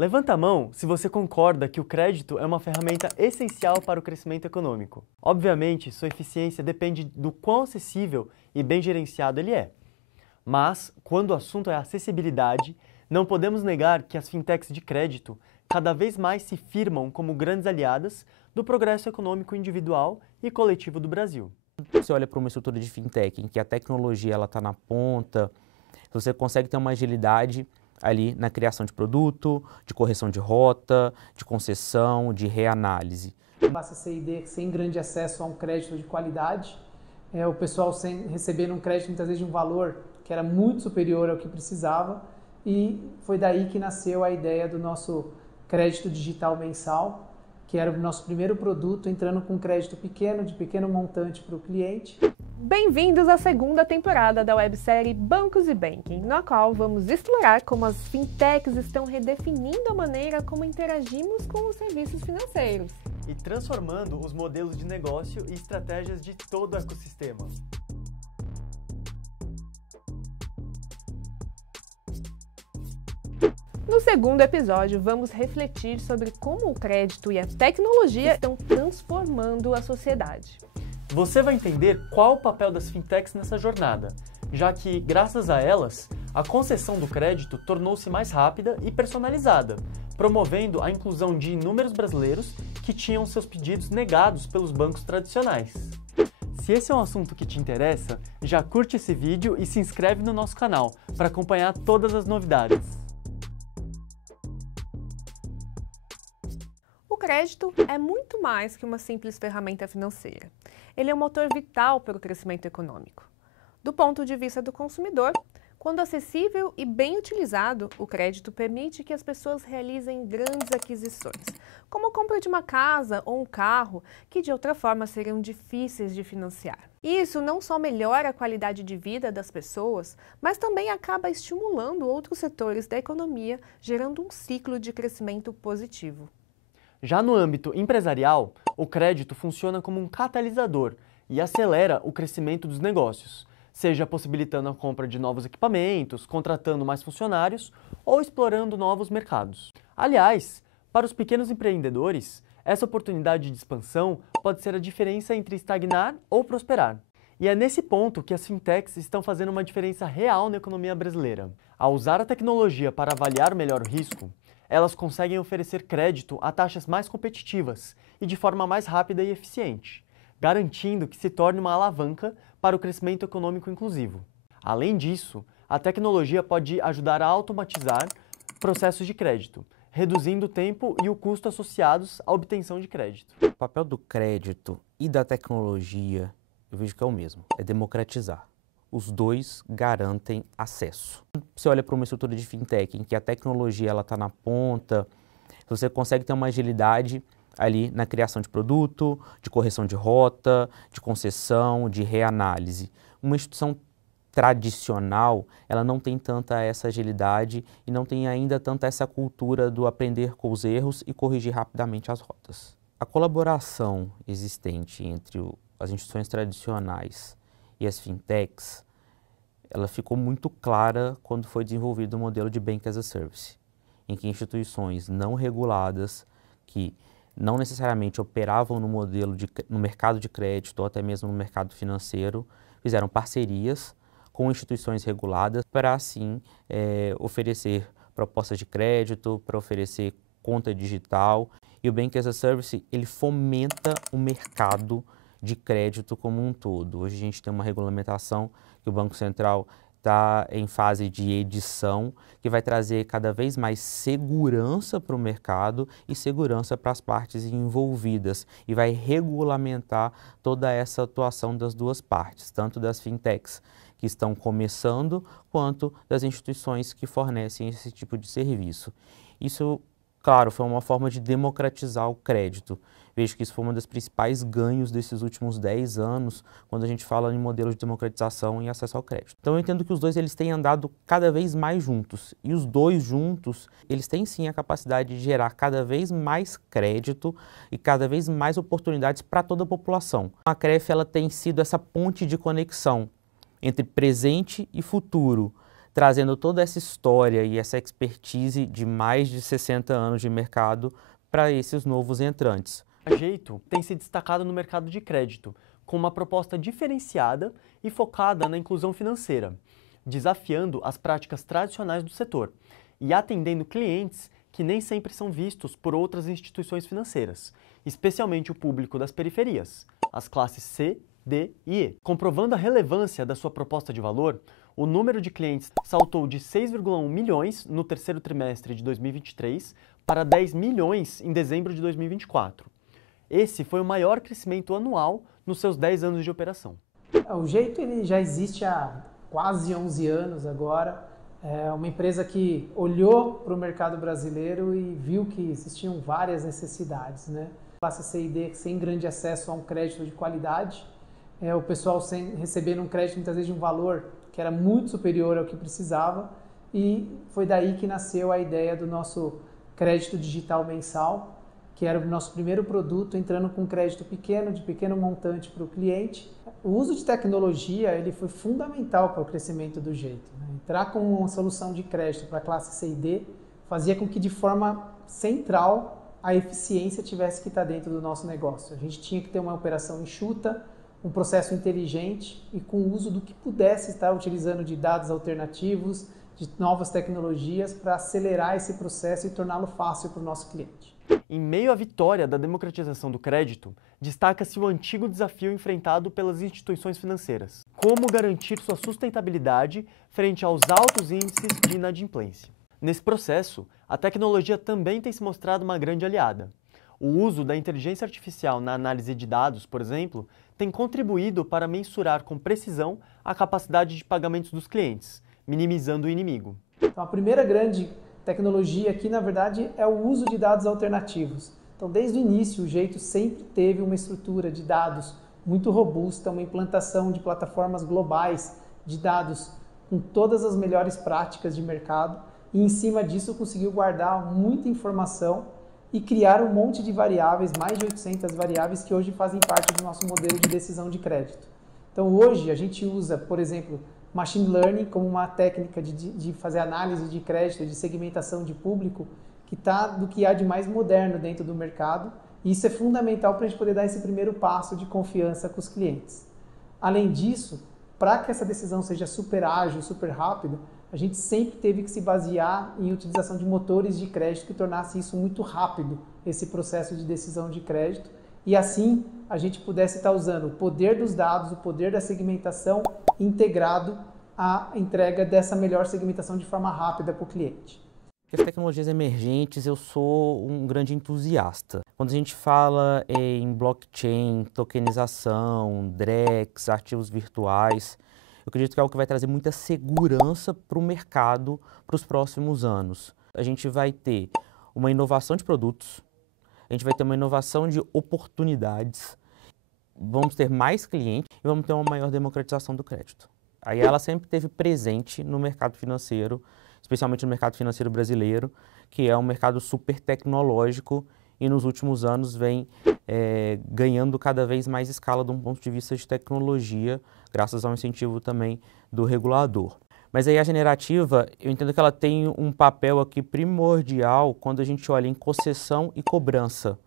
Levanta a mão se você concorda que o crédito é uma ferramenta essencial para o crescimento econômico. Obviamente, sua eficiência depende do quão acessível e bem gerenciado ele é. Mas, quando o assunto é acessibilidade, não podemos negar que as fintechs de crédito cada vez mais se firmam como grandes aliadas do progresso econômico individual e coletivo do Brasil. Você olha para uma estrutura de fintech em que a tecnologia está na ponta, você consegue ter uma agilidade ali na criação de produto, de correção de rota, de concessão, de reanálise. Basta CID sem grande acesso a um crédito de qualidade, o pessoal recebendo um crédito muitas vezes de um valor que era muito superior ao que precisava, e foi daí que nasceu a ideia do nosso crédito digital mensal, que era o nosso primeiro produto, entrando com crédito pequeno, de pequeno montante para o cliente. Bem-vindos à segunda temporada da websérie Bancos e Banking, na qual vamos explorar como as fintechs estão redefinindo a maneira como interagimos com os serviços financeiros. E transformando os modelos de negócio e estratégias de todo o ecossistema. No segundo episódio, vamos refletir sobre como o crédito e a tecnologia estão transformando a sociedade. Você vai entender qual o papel das fintechs nessa jornada, já que, graças a elas, a concessão do crédito tornou-se mais rápida e personalizada, promovendo a inclusão de inúmeros brasileiros que tinham seus pedidos negados pelos bancos tradicionais. Se esse é um assunto que te interessa, já curte esse vídeo e se inscreve no nosso canal para acompanhar todas as novidades. O crédito é muito mais que uma simples ferramenta financeira. Ele é um motor vital para o crescimento econômico. Do ponto de vista do consumidor, quando acessível e bem utilizado, o crédito permite que as pessoas realizem grandes aquisições, como a compra de uma casa ou um carro, que de outra forma seriam difíceis de financiar. Isso não só melhora a qualidade de vida das pessoas, mas também acaba estimulando outros setores da economia, gerando um ciclo de crescimento positivo. Já no âmbito empresarial, o crédito funciona como um catalisador e acelera o crescimento dos negócios, seja possibilitando a compra de novos equipamentos, contratando mais funcionários ou explorando novos mercados. Aliás, para os pequenos empreendedores, essa oportunidade de expansão pode ser a diferença entre estagnar ou prosperar. E é nesse ponto que as fintechs estão fazendo uma diferença real na economia brasileira. Ao usar a tecnologia para avaliar melhor o risco, elas conseguem oferecer crédito a taxas mais competitivas e de forma mais rápida e eficiente, garantindo que se torne uma alavanca para o crescimento econômico inclusivo. Além disso, a tecnologia pode ajudar a automatizar processos de crédito, reduzindo o tempo e o custo associados à obtenção de crédito. O papel do crédito e da tecnologia, eu vejo que é o mesmo, é democratizar. Os dois garantem acesso. Você olha para uma estrutura de fintech em que a tecnologia está na ponta, você consegue ter uma agilidade ali na criação de produto, de correção de rota, de concessão, de reanálise. Uma instituição tradicional, ela não tem tanta essa agilidade e não tem ainda tanta essa cultura do aprender com os erros e corrigir rapidamente as rotas. A colaboração existente entre as instituições tradicionais e as fintechs, ela ficou muito clara quando foi desenvolvido o modelo de Bank as a Service, em que instituições não reguladas, que não necessariamente operavam no mercado de crédito ou até mesmo no mercado financeiro, fizeram parcerias com instituições reguladas para, assim, oferecer propostas de crédito, para oferecer conta digital. E o Bank as a Service, ele fomenta o mercado de crédito como um todo. Hoje a gente tem uma regulamentação que o Banco Central está em fase de edição, que vai trazer cada vez mais segurança para o mercado e segurança para as partes envolvidas e vai regulamentar toda essa atuação das duas partes, tanto das fintechs que estão começando, quanto das instituições que fornecem esse tipo de serviço. Isso, claro, foi uma forma de democratizar o crédito. Vejo que isso foi um dos principais ganhos desses últimos 10 anos, quando a gente fala em modelo de democratização e acesso ao crédito. Então eu entendo que os dois eles têm andado cada vez mais juntos. E os dois juntos, eles têm sim a capacidade de gerar cada vez mais crédito e cada vez mais oportunidades para toda a população. A CREF ela tem sido essa ponte de conexão entre presente e futuro, trazendo toda essa história e essa expertise de mais de 60 anos de mercado para esses novos entrantes. A Jeito tem se destacado no mercado de crédito, com uma proposta diferenciada e focada na inclusão financeira, desafiando as práticas tradicionais do setor e atendendo clientes que nem sempre são vistos por outras instituições financeiras, especialmente o público das periferias, as classes C, D e E. Comprovando a relevância da sua proposta de valor, o número de clientes saltou de 6,1 milhões no terceiro trimestre de 2023 para 10 milhões em dezembro de 2024. Esse foi o maior crescimento anual nos seus 10 anos de operação. O Jeito ele já existe há quase 11 anos agora. É uma empresa que olhou para o mercado brasileiro e viu que existiam várias necessidades, né? Classe C e D sem grande acesso a um crédito de qualidade, o pessoal recebendo um crédito muitas vezes de um valor que era muito superior ao que precisava, e foi daí que nasceu a ideia do nosso crédito digital mensal, que era o nosso primeiro produto, entrando com um crédito pequeno, de pequeno montante para o cliente. O uso de tecnologia ele foi fundamental para o crescimento do Jeito, né? Entrar com uma solução de crédito para a classe C e D fazia com que de forma central a eficiência tivesse que estar dentro do nosso negócio. A gente tinha que ter uma operação enxuta, um processo inteligente e com o uso do que pudesse estar utilizando de dados alternativos, de novas tecnologias para acelerar esse processo e torná-lo fácil para o nosso cliente. Em meio à vitória da democratização do crédito, destaca-se o antigo desafio enfrentado pelas instituições financeiras: como garantir sua sustentabilidade frente aos altos índices de inadimplência. Nesse processo, a tecnologia também tem se mostrado uma grande aliada. O uso da inteligência artificial na análise de dados, por exemplo, tem contribuído para mensurar com precisão a capacidade de pagamentos dos clientes, minimizando o inimigo. Então, a primeira grande tecnologia aqui, na verdade, é o uso de dados alternativos. Então, desde o início, o Jeito sempre teve uma estrutura de dados muito robusta, uma implantação de plataformas globais de dados com todas as melhores práticas de mercado, e em cima disso conseguiu guardar muita informação e criar um monte de variáveis, mais de 800 variáveis que hoje fazem parte do nosso modelo de decisão de crédito. Então, hoje a gente usa, por exemplo, Machine Learning como uma técnica de fazer análise de crédito, de segmentação de público, que está do que há de mais moderno dentro do mercado, e isso é fundamental para a gente poder dar esse primeiro passo de confiança com os clientes. Além disso, para que essa decisão seja super ágil, super rápida, a gente sempre teve que se basear em utilização de motores de crédito que tornasse isso muito rápido, esse processo de decisão de crédito, e assim a gente pudesse estar usando o poder dos dados, o poder da segmentação integrado à entrega dessa melhor segmentação de forma rápida para o cliente. As tecnologias emergentes, eu sou um grande entusiasta. Quando a gente fala em blockchain, tokenização, DREX, ativos virtuais, eu acredito que é algo que vai trazer muita segurança para o mercado para os próximos anos. A gente vai ter uma inovação de produtos, a gente vai ter uma inovação de oportunidades, vamos ter mais clientes e vamos ter uma maior democratização do crédito. Aí ela sempre esteve presente no mercado financeiro, especialmente no mercado financeiro brasileiro, que é um mercado super tecnológico e nos últimos anos vem ganhando cada vez mais escala de um ponto de vista de tecnologia, graças ao incentivo também do regulador. Mas aí a generativa, eu entendo que ela tem um papel aqui primordial quando a gente olha em concessão e cobrança.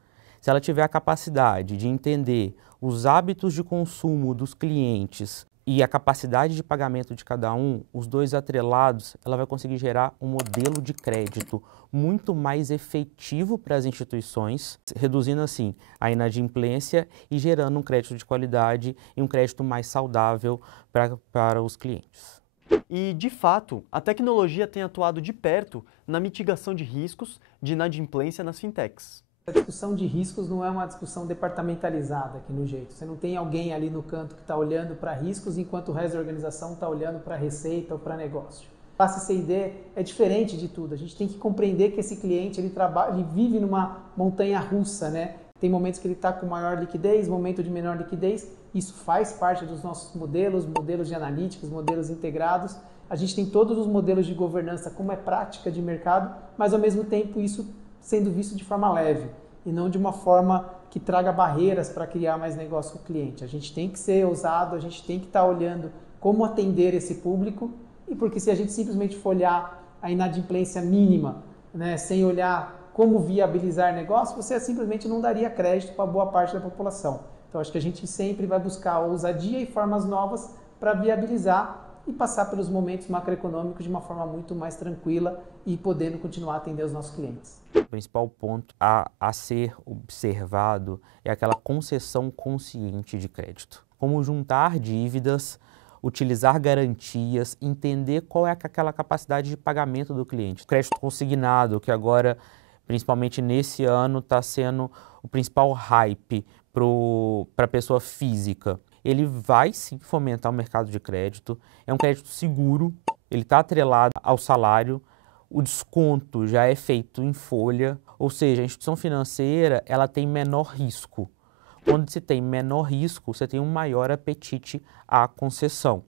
Se ela tiver a capacidade de entender os hábitos de consumo dos clientes e a capacidade de pagamento de cada um, os dois atrelados, ela vai conseguir gerar um modelo de crédito muito mais efetivo para as instituições, reduzindo assim a inadimplência e gerando um crédito de qualidade e um crédito mais saudável para os clientes. E, de fato, a tecnologia tem atuado de perto na mitigação de riscos de inadimplência nas fintechs. A discussão de riscos não é uma discussão departamentalizada aqui no Jeito. Você não tem alguém ali no canto que está olhando para riscos enquanto o resto da organização está olhando para receita ou para negócio. A classe C e D é diferente de tudo. A gente tem que compreender que esse cliente ele vive numa montanha russa, né? Tem momentos que ele está com maior liquidez, momento de menor liquidez. Isso faz parte dos nossos modelos de analíticos, modelos integrados. A gente tem todos os modelos de governança como é prática de mercado, mas ao mesmo tempo isso sendo visto de forma leve e não de uma forma que traga barreiras para criar mais negócio com o cliente. A gente tem que ser ousado, a gente tem que estar olhando como atender esse público e porque se a gente simplesmente for olhar a inadimplência mínima, né, sem olhar como viabilizar negócio, você simplesmente não daria crédito para boa parte da população. Então, acho que a gente sempre vai buscar ousadia e formas novas para viabilizar e passar pelos momentos macroeconômicos de uma forma muito mais tranquila e podendo continuar a atender os nossos clientes. O principal ponto a ser observado é aquela concessão consciente de crédito. Como juntar dívidas, utilizar garantias, entender qual é aquela capacidade de pagamento do cliente. O crédito consignado, que agora, principalmente nesse ano, está sendo o principal hype para a pessoa física. Ele vai sim fomentar o mercado de crédito, é um crédito seguro, ele está atrelado ao salário, o desconto já é feito em folha, ou seja, a instituição financeira ela tem menor risco. Quando se tem menor risco, você tem um maior apetite à concessão.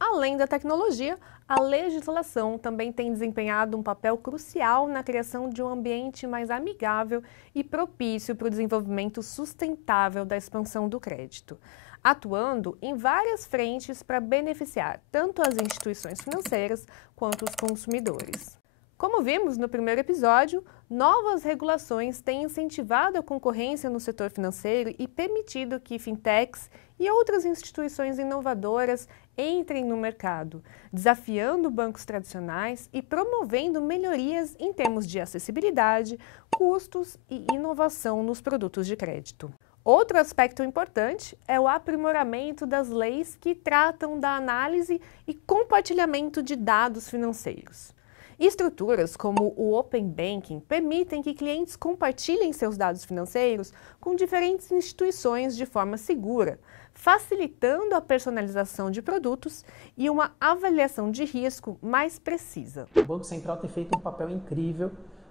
Além da tecnologia, a legislação também tem desempenhado um papel crucial na criação de um ambiente mais amigável e propício para o desenvolvimento sustentável da expansão do crédito, atuando em várias frentes para beneficiar tanto as instituições financeiras quanto os consumidores. Como vimos no primeiro episódio, novas regulações têm incentivado a concorrência no setor financeiro e permitido que fintechs e outras instituições inovadoras entrem no mercado, desafiando bancos tradicionais e promovendo melhorias em termos de acessibilidade, custos e inovação nos produtos de crédito. Outro aspecto importante é o aprimoramento das leis que tratam da análise e compartilhamento de dados financeiros. Estruturas como o Open Banking permitem que clientes compartilhem seus dados financeiros com diferentes instituições de forma segura, facilitando a personalização de produtos e uma avaliação de risco mais precisa. O Banco Central tem feito um papel incrível,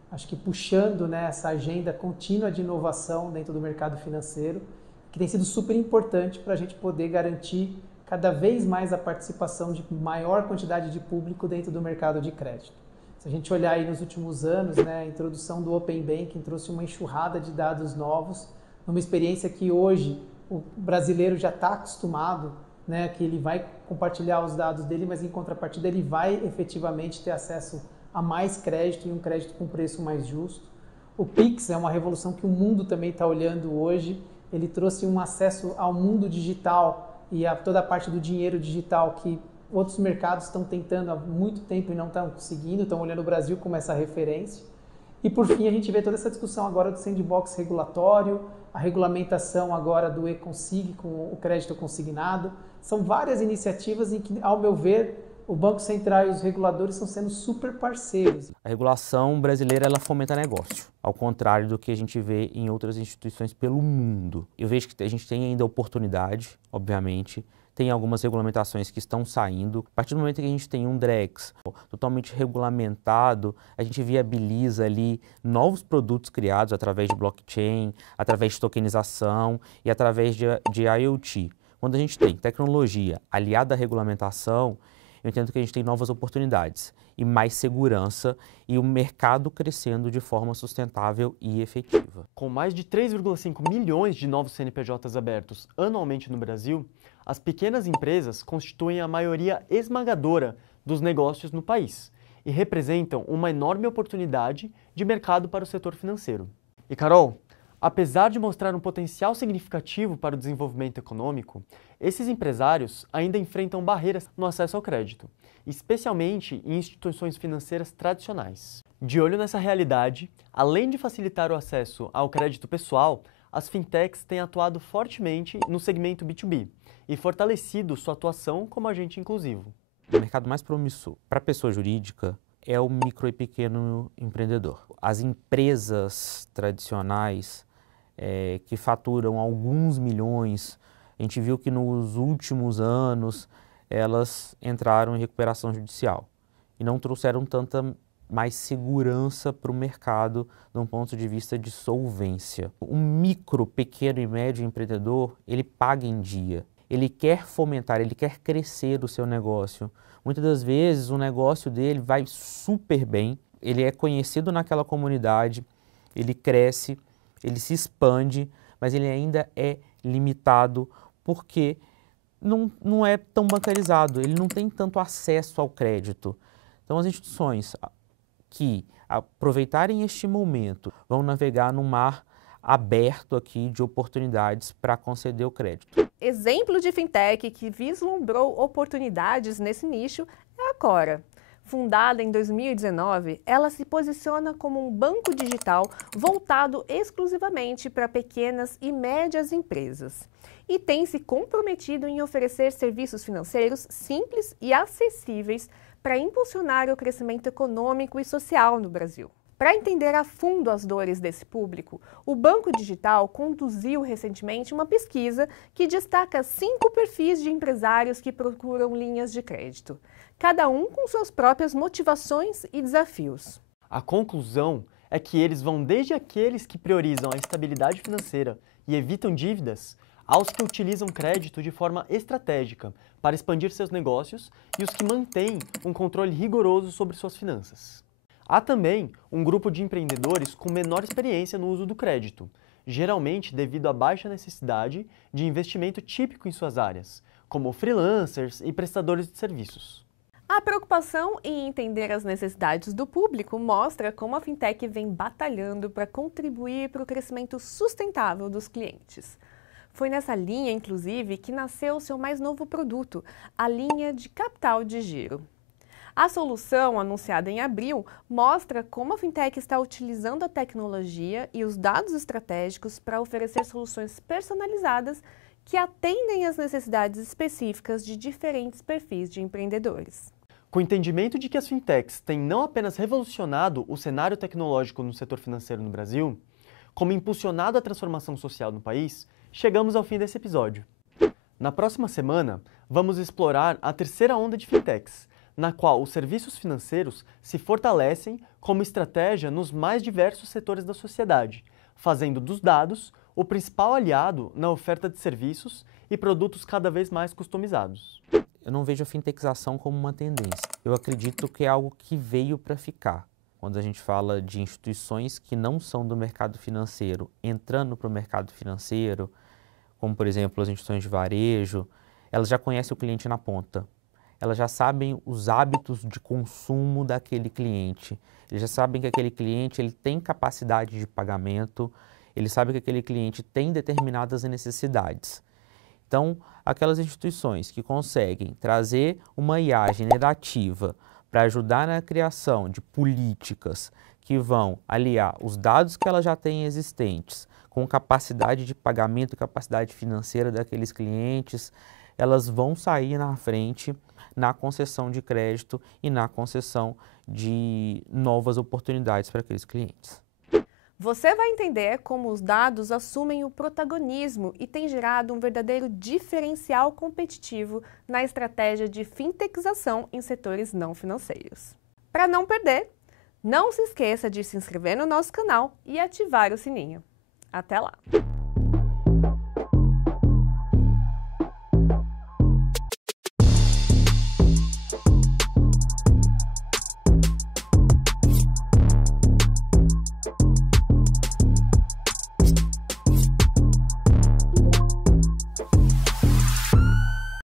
acho que puxando, né, essa agenda contínua de inovação dentro do mercado financeiro, que tem sido super importante para a gente poder garantir cada vez mais a participação de maior quantidade de público dentro do mercado de crédito. Se a gente olhar aí nos últimos anos, né, a introdução do Open Banking trouxe uma enxurrada de dados novos, numa experiência que hoje o brasileiro já está acostumado, né, que ele vai compartilhar os dados dele, mas em contrapartida ele vai efetivamente ter acesso a mais crédito e um crédito com preço mais justo. O Pix é uma revolução que o mundo também está olhando hoje, ele trouxe um acesso ao mundo digital e a toda a parte do dinheiro digital que outros mercados estão tentando há muito tempo e não estão conseguindo, estão olhando o Brasil como essa referência. E por fim a gente vê toda essa discussão agora do sandbox regulatório, a regulamentação agora do e-consig com o crédito consignado. São várias iniciativas em que, ao meu ver, o Banco Central e os reguladores estão sendo super parceiros. A regulação brasileira ela fomenta negócio, ao contrário do que a gente vê em outras instituições pelo mundo. Eu vejo que a gente tem ainda oportunidade, obviamente, tem algumas regulamentações que estão saindo. A partir do momento que a gente tem um DREX totalmente regulamentado, a gente viabiliza ali novos produtos criados através de blockchain, através de tokenização e através de IoT. Quando a gente tem tecnologia aliada à regulamentação, eu entendo que a gente tem novas oportunidades e mais segurança e o mercado crescendo de forma sustentável e efetiva. Com mais de 3,5 milhões de novos CNPJs abertos anualmente no Brasil, as pequenas empresas constituem a maioria esmagadora dos negócios no país e representam uma enorme oportunidade de mercado para o setor financeiro. E Carol, apesar de mostrar um potencial significativo para o desenvolvimento econômico, esses empresários ainda enfrentam barreiras no acesso ao crédito, especialmente em instituições financeiras tradicionais. De olho nessa realidade, além de facilitar o acesso ao crédito pessoal, as fintechs têm atuado fortemente no segmento B2B e fortalecido sua atuação como agente inclusivo. O mercado mais promissor para a pessoa jurídica é o micro e pequeno empreendedor. As empresas tradicionais que faturam alguns milhões, a gente viu que nos últimos anos elas entraram em recuperação judicial e não trouxeram tanta mais segurança para o mercado de um ponto de vista de solvência. O micro, pequeno e médio empreendedor, ele paga em dia, ele quer fomentar, ele quer crescer o seu negócio. Muitas das vezes o negócio dele vai super bem, ele é conhecido naquela comunidade, ele cresce, ele se expande, mas ele ainda é limitado porque não é tão bancarizado, ele não tem tanto acesso ao crédito. Então, as instituições que aproveitarem este momento vão navegar num mar aberto aqui de oportunidades para conceder o crédito. Exemplo de fintech que vislumbrou oportunidades nesse nicho é a Cora. Fundada em 2019, ela se posiciona como um banco digital voltado exclusivamente para pequenas e médias empresas e tem se comprometido em oferecer serviços financeiros simples e acessíveis para impulsionar o crescimento econômico e social no Brasil. Para entender a fundo as dores desse público, o Banco Digital conduziu recentemente uma pesquisa que destaca 5 perfis de empresários que procuram linhas de crédito, cada um com suas próprias motivações e desafios. A conclusão é que eles vão desde aqueles que priorizam a estabilidade financeira e evitam dívidas, aos que utilizam crédito de forma estratégica para expandir seus negócios e os que mantêm um controle rigoroso sobre suas finanças. Há também um grupo de empreendedores com menor experiência no uso do crédito, geralmente devido à baixa necessidade de investimento típico em suas áreas, como freelancers e prestadores de serviços. A preocupação em entender as necessidades do público mostra como a fintech vem batalhando para contribuir para o crescimento sustentável dos clientes. Foi nessa linha, inclusive, que nasceu o seu mais novo produto, a linha de capital de giro. A solução, anunciada em abril, mostra como a fintech está utilizando a tecnologia e os dados estratégicos para oferecer soluções personalizadas que atendem às necessidades específicas de diferentes perfis de empreendedores. Com o entendimento de que as fintechs têm não apenas revolucionado o cenário tecnológico no setor financeiro no Brasil, como impulsionado a transformação social no país, chegamos ao fim desse episódio. Na próxima semana, vamos explorar a terceira onda de fintechs, na qual os serviços financeiros se fortalecem como estratégia nos mais diversos setores da sociedade, fazendo dos dados o principal aliado na oferta de serviços e produtos cada vez mais customizados. Eu não vejo a fintechização como uma tendência. Eu acredito que é algo que veio para ficar. Quando a gente fala de instituições que não são do mercado financeiro entrando para o mercado financeiro, como por exemplo as instituições de varejo, elas já conhecem o cliente na ponta. Elas já sabem os hábitos de consumo daquele cliente. Eles já sabem que aquele cliente ele tem capacidade de pagamento, eles sabem que aquele cliente tem determinadas necessidades. Então, aquelas instituições que conseguem trazer uma IA generativa para ajudar na criação de políticas que vão aliar os dados que elas já têm existentes com capacidade de pagamento e capacidade financeira daqueles clientes, elas vão sair na frente na concessão de crédito e na concessão de novas oportunidades para aqueles clientes. Você vai entender como os dados assumem o protagonismo e tem gerado um verdadeiro diferencial competitivo na estratégia de fintechização em setores não financeiros. Para não perder, não se esqueça de se inscrever no nosso canal e ativar o sininho. Até lá!